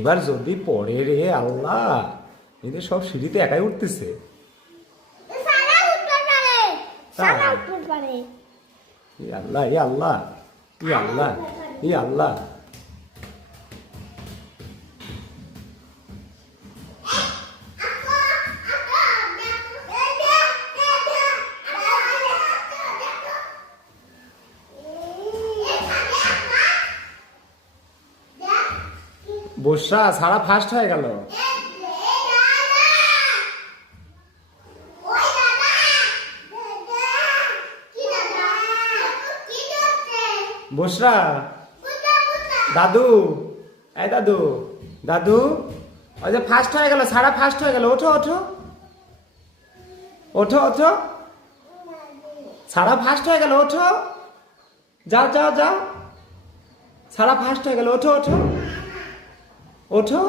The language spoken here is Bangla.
এইবার যদি পড়ে রে আল্লাহ, এদের সব সিঁড়িতে একাই উঠতেছে। আল্লাহ এ আল্লাহ, ই আল্লাহ, ই আল্লাহ। বর্ষা সারা ফার্স্ট হয়ে গেল। বর্ষা, দাদু, এই দাদু, দাদু, ওই যে ফার্স্ট হয়ে গেল, সারা ফার্স্ট হয়ে গেল, ওঠো ওঠো ওঠো ওঠো, সারা ফার্স্ট হয়ে গেল, ওঠো, যাও যাও যাও, সারা ফার্স্ট হয়ে গেল, ওঠো ওঠো ওঠো।